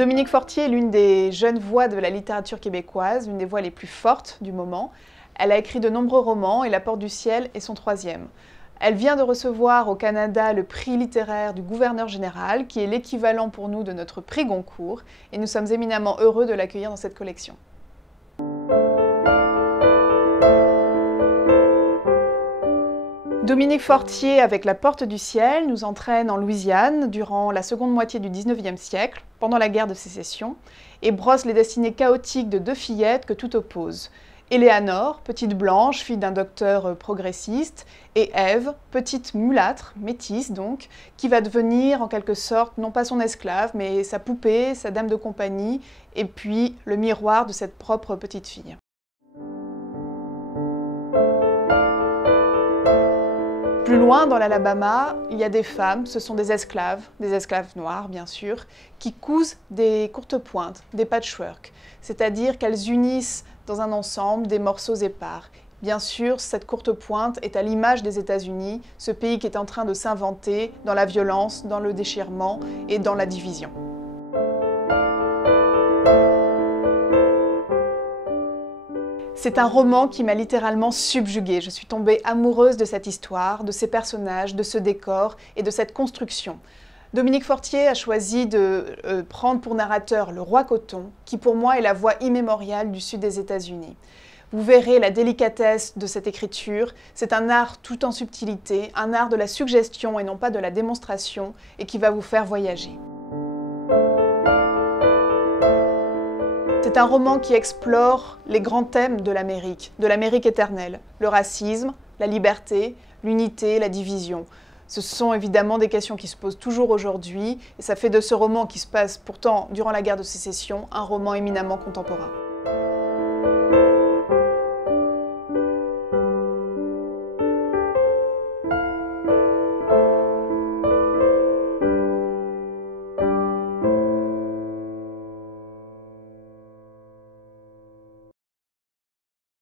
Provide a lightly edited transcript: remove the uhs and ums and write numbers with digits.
Dominique Fortier est l'une des jeunes voix de la littérature québécoise, l'une des voix les plus fortes du moment. Elle a écrit de nombreux romans et La Porte du Ciel est son troisième. Elle vient de recevoir au Canada le prix littéraire du gouverneur général, qui est l'équivalent pour nous de notre prix Goncourt, et nous sommes éminemment heureux de l'accueillir dans cette collection. Dominique Fortier, avec La Porte du Ciel, nous entraîne en Louisiane durant la seconde moitié du XIXe siècle, pendant la guerre de Sécession, et brosse les destinées chaotiques de deux fillettes que tout oppose. Éléanore, petite blanche, fille d'un docteur progressiste, et Ève, petite mulâtre, métisse donc, qui va devenir en quelque sorte non pas son esclave, mais sa poupée, sa dame de compagnie, et puis le miroir de cette propre petite fille. Plus loin, dans l'Alabama, il y a des femmes, ce sont des esclaves noires bien sûr, qui cousent des courtes pointes, des patchwork, c'est-à-dire qu'elles unissent dans un ensemble des morceaux épars. Bien sûr, cette courte pointe est à l'image des États-Unis, ce pays qui est en train de s'inventer dans la violence, dans le déchirement et dans la division. C'est un roman qui m'a littéralement subjuguée. Je suis tombée amoureuse de cette histoire, de ces personnages, de ce décor et de cette construction. Dominique Fortier a choisi de prendre pour narrateur le roi Coton, qui pour moi est la voix immémoriale du sud des États-Unis. Vous verrez la délicatesse de cette écriture. C'est un art tout en subtilité, un art de la suggestion et non pas de la démonstration, et qui va vous faire voyager. C'est un roman qui explore les grands thèmes de l'Amérique éternelle, le racisme, la liberté, l'unité, la division. Ce sont évidemment des questions qui se posent toujours aujourd'hui, et ça fait de ce roman qui se passe pourtant durant la guerre de Sécession un roman éminemment contemporain.